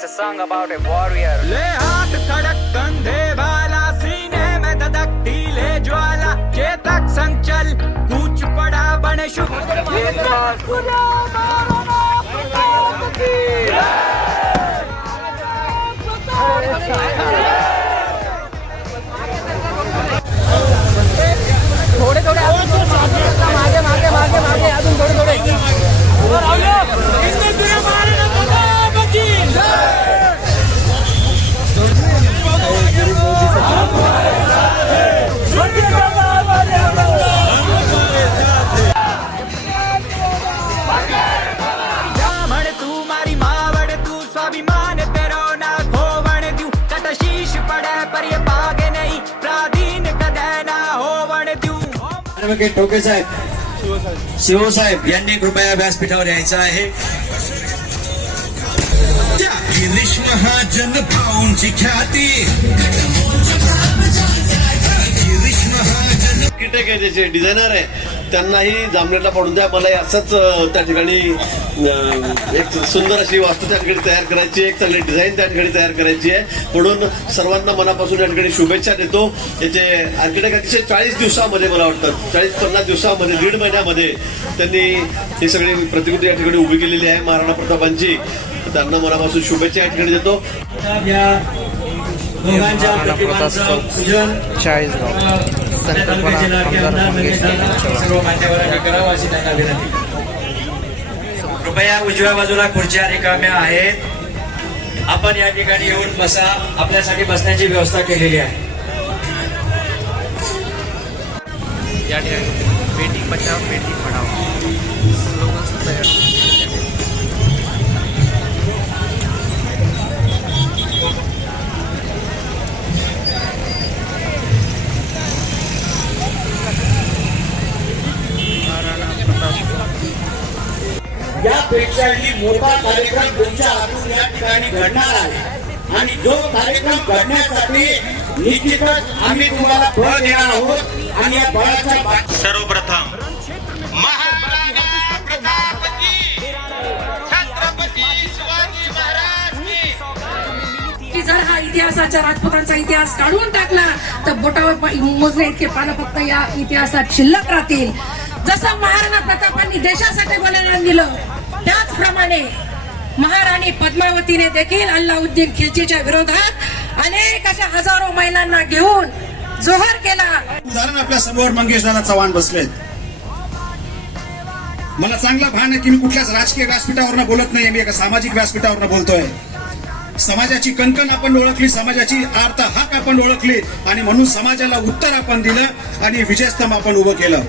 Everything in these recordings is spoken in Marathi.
It's a song about a warrior. ले हाथ खड़क कंधे वाला सीने में धधकती ले ज्वाला चेतक संचल कूच पड़ा बने शुभ म्हण ॲडव्होकेट ठोके साहेब. शिवसाहेब यांनी कृपया व्यासपीठावर यायचं आहे. गिरीश महाजन भाऊंची ख्याती. गिरीश महाजन आर्किटेक्ट आहे त्याचे डिझायनर आहे त्यांनाही जामनेरला पडून द्या. मला असंच त्या ठिकाणी एक सुंदर अशी वास्तू त्या ठिकाणी तयार करायची आहे, एक चांगली डिझाईन त्या ठिकाणी तयार करायची आहे. म्हणून सर्वांना मनापासून या ठिकाणी शुभेच्छा देतो. याचे आर्किटेक्ट अतिशय चाळीस दिवसामध्ये मला वाटतं चाळीस पन्नास दिवसामध्ये दीड महिन्यामध्ये त्यांनी ही सगळी प्रतिकृती या ठिकाणी उभी केलेली आहे महाराणा प्रतापांची. त्यांना मनापासून शुभेच्छा या ठिकाणी देतो. दादा सर्व मान्यवरांनी करावं अशी त्यांना विनंती. कृपया उजव्या बाजूला खुर्च्या रिकाम्या आहेत. आपण या ठिकाणी येऊन बसा. आपल्यासाठी बसण्याची व्यवस्था केलेली आहे. या ठिकाणी बेटी बचाव बेटी पढाव स्लोगन सुद्धा यापेक्षाही मोठा कार्यक्रम तुमच्या हातून या ठिकाणी घडणार आहे. आणि जो कार्यक्रम घडण्यासाठी निश्चितच आम्ही तुम्हाला बळ देणार आहोत आणि या सर्वप्रथम महाराणा प्रतापजी छत्रपती शिवाजी महाराज की. की जर हा इतिहासाच्या राजपुतांचा इतिहास काढून टाकला तर बोटावर मोजणे इतके पानं फक्त या इतिहासात शिल्लक राहतील. जसं महाराणा प्रतापांनी देशासाठी बलिदान दिलं त्याचप्रमाणे महाराणी पद्मावतीने देखील अल्लाउद्दीन खिलजीच्या विरोधात अनेक अशा हजारो महिलांना घेऊन जोहर केला. उदाहरण आपल्यासमोर मंगेश दादा चव्हाण बसलेत. मला चांगला भान आहे की मी कुठल्याच राजकीय व्यासपीठावर बोलत नाही मी एका सामाजिक व्यासपीठावर बोलतोय. समाजाची कणकण आपण ओळखली समाजाची आर्त हाक आपण ओळखली आणि म्हणून समाजाला उत्तर आपण दिलं आणि विजयस्तंभ आपण उभं केलं.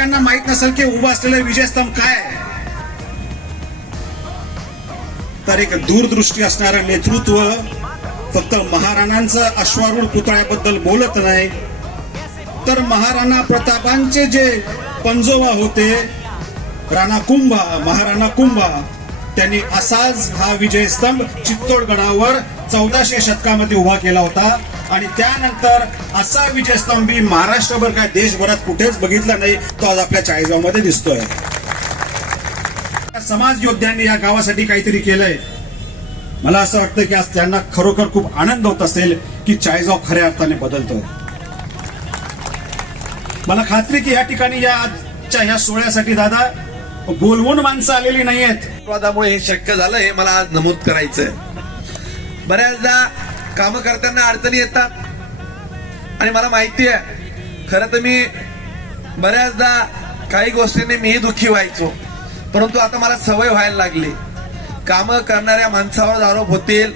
अनेकांना माहीत नसेल की उभं असलेलं विजयस्तंभ काय तर एक दूरदृष्टी असणारं नेतृत्व फक्त महाराणांचं अश्वारूढ पुतळ्याबद्दल बोलत नाही. तर महाराणा प्रतापांचे जे पंजोबा होते राणा कुंभा महाराणा कुंभा त्यांनी असाच हा विजयस्तंभ चित्तोडगडावर चौदाशे शतकामध्ये उभा केला होता. आणि त्यानंतर असा विजयस्तंभी महाराष्ट्रभर काय देशभरात कुठेच बघितला नाही तो आज आपल्या चाळीसगावमध्ये दिसतोय. समाज योद्ध्यांनी या गावासाठी काहीतरी केलंय. मला असं वाटतं की आज त्यांना खरोखर खूप आनंद होत असेल की चाळीसगाव खऱ्या अर्थाने बदलतोय. मला खात्री की या ठिकाणी या आजच्या ह्या सोहळ्यासाठी दादा बोलवून माणसं आलेली नाही आहेत वादामुळे हे शक्य झालं हे मला आज नमूद करायचंय. बऱ्याचदा काम करताना अडचणी येतात. आणि मला माहिती आहे खरं तर मी बऱ्याचदा काही गोष्टींनी मीही दुःखी व्हायचो. परंतु आता मला सवय व्हायला लागली. कामं करणाऱ्या माणसावर आरोप होतील.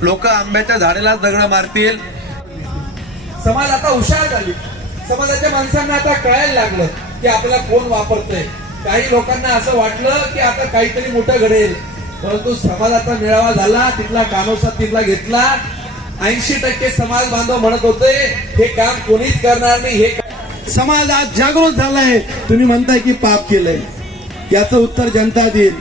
लोक आंब्याच्या झाडेला दगड मारतील. समाज आता हुशार झाली. समाजाच्या माणसांना आता कळायला लागलं की आपल्याला कोण वापरतोय. काही लोकांना असं वाटलं की आता काहीतरी मोठं घडेल. परंतु समाजाचा मेळावा झाला तिथला कानोसा तिथला घेतला. ऐंशी टक्के समाज बांधव म्हणत होते हे काम कोणीच करणार नाही हे समाज आज जागृत झालाय. तुम्ही म्हणताय की पाप केलंय. याचं उत्तर जनता देईल.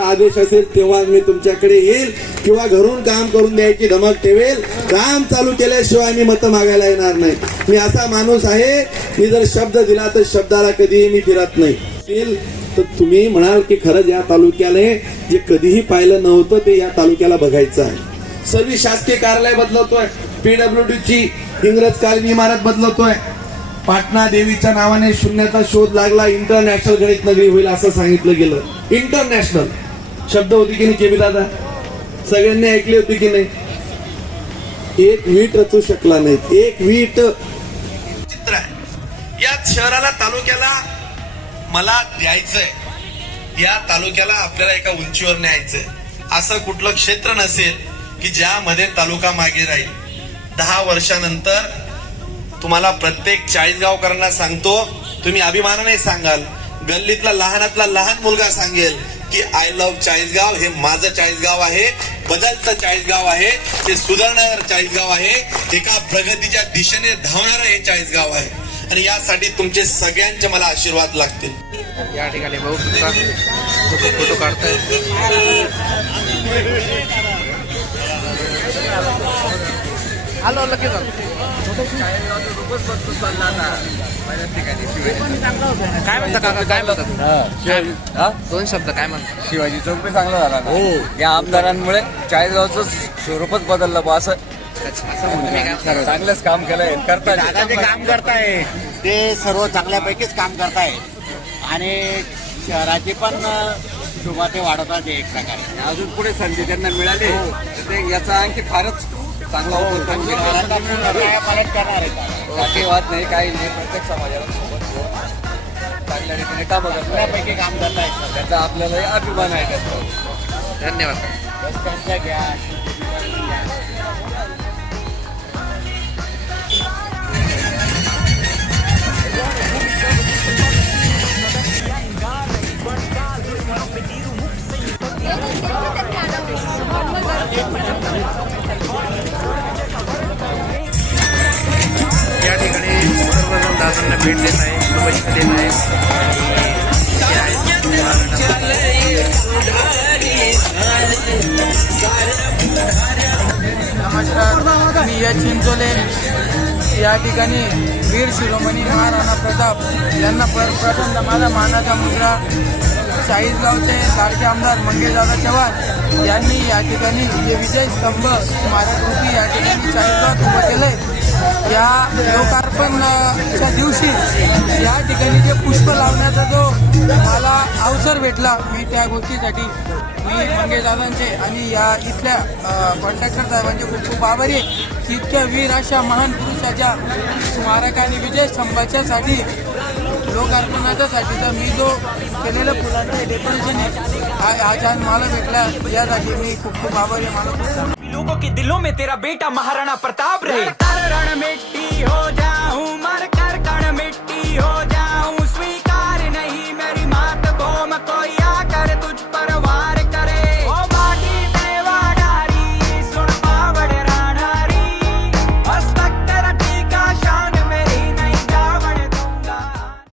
आदेश असेल तेव्हा मी तुमच्याकडे येईल. किंवा घरून काम करून द्यायची धमक ठेवेल. काम चालू केल्याशिवाय मी मतं मागायला येणार नाही. मी असा माणूस आहे मी जर शब्द दिला तर शब्दाला कधीही मी फिरत नाही. तर तुम्ही म्हणाल की खरंच या तालुक्याने जे कधीही पाहिलं नव्हतं ते या तालुक्याला बघायचं आहे. सर्व शासकीय कार्यालय बदलवतोय पीडब्ल्यू ची इंग्रजकालीन इमारत बदलवतोय पाटणा देवीच्या नावाने शून्याचा शोध लागला. इंटरनॅशनल गणित नगरी होईल असं सांगितलं गेलं. इंटरनॅशनल. शब्द होती की नाही केबी दादा? सगळ्यांनी ऐकली होती की नाही? एक वीट रचू शकला नाही एक वीट. चित्र आहे. या शहराला तालुक्याला मला द्यायचंय. या तालुक्याला आपल्याला एका उंचीवर न्यायचंय. असं कुठलं क्षेत्र नसेल की ज्यामध्ये तालुका मागे राहील. दहा वर्षानंतर तुम्हाला प्रत्येक चाळीसगावकरांना सांगतो तुम्ही अभिमानाने सांगाल. गल्लीतला लहानातला लहान मुलगा सांगेल की आय लव्ह चाळीसगाव हे माझं चाळीसगाव आहे बदलतं चाळीसगाव आहे ते सुधारणार चाळीसगाव आहे एका प्रगतीच्या दिशेने धावणारं हे चाळीसगाव आहे. आणि यासाठी तुमचे सगळ्यांचे मला आशीर्वाद लागतील. या ठिकाणी भाऊ सुद्धा फोटो फोटो काढतायत आलो लगेच आलो. काय म्हणता काका? काय म्हणता तुम्ही? दोन शब्द काय म्हणता? शिवाजी चौक बी चांगला झाला ना. या आमदारांमुळे चाळीसगावचं स्वरूपच बदललं बा असं. असं म्हणतो मी काय म्हणता? चांगलंच काम केलंय. करता दादा जे काम करताय ते सर्व चांगल्यापैकीच काम करताय. आणि शहराची पण शोभा ते वाढवतात एक प्रकारे. अजून पुढे संधी त्यांना मिळाली. तर ते याचा आणखी फारच चांगला. शहराचा पूर्ण कायापालट करणार आहे. दादा. काही वाद नाही काही नाही. प्रत्येक समाजाला सोबत घेऊन चांगल्या रीतीने कामं करतात. चांगल्यापैकी काम करतायत त्याचा आपल्यालाही अभिमान आहे त्याचा. धन्यवाद. घ्या भेट देत आहे शुभेच्छा देत आहे. नमस्कार मी या चिंचोले. या ठिकाणी वीर शिरोमणी महाराणा प्रताप यांना पर माझा मानाचा मुद्रा. चाळीसगावचे लाडके आमदार मंगेशदादा चव्हाण यांनी या ठिकाणी जे विजय स्तंभ स्मारक या ठिकाणी चाळीसगावात उभं केलंय या लोकार्पणच्या दिवशी या ठिकाणी जे पुष्प लावण्याचा जो मला अवसर भेटला मी त्या गोष्टीसाठी मी मंगेशदादांचे आणि या इथल्या कॉन्ट्रॅक्टर साहेबांचे खूप खूप आभारी आहे. की इतक्या वीर अशा महान पुरुषाच्या स्मारकाने विजय स्तंभाच्यासाठी लोकार्पणाच्यासाठी तर मी जो केलेलं फुलांचं डेकोरेशन आहे हा हा छान मला भेटला. यासाठी मी खूप खूप आभारी आहे. मला खूप लोगों के दिलों में तेरा बेटा महाराणा प्रताप रहे रण मिट्टी हो जाए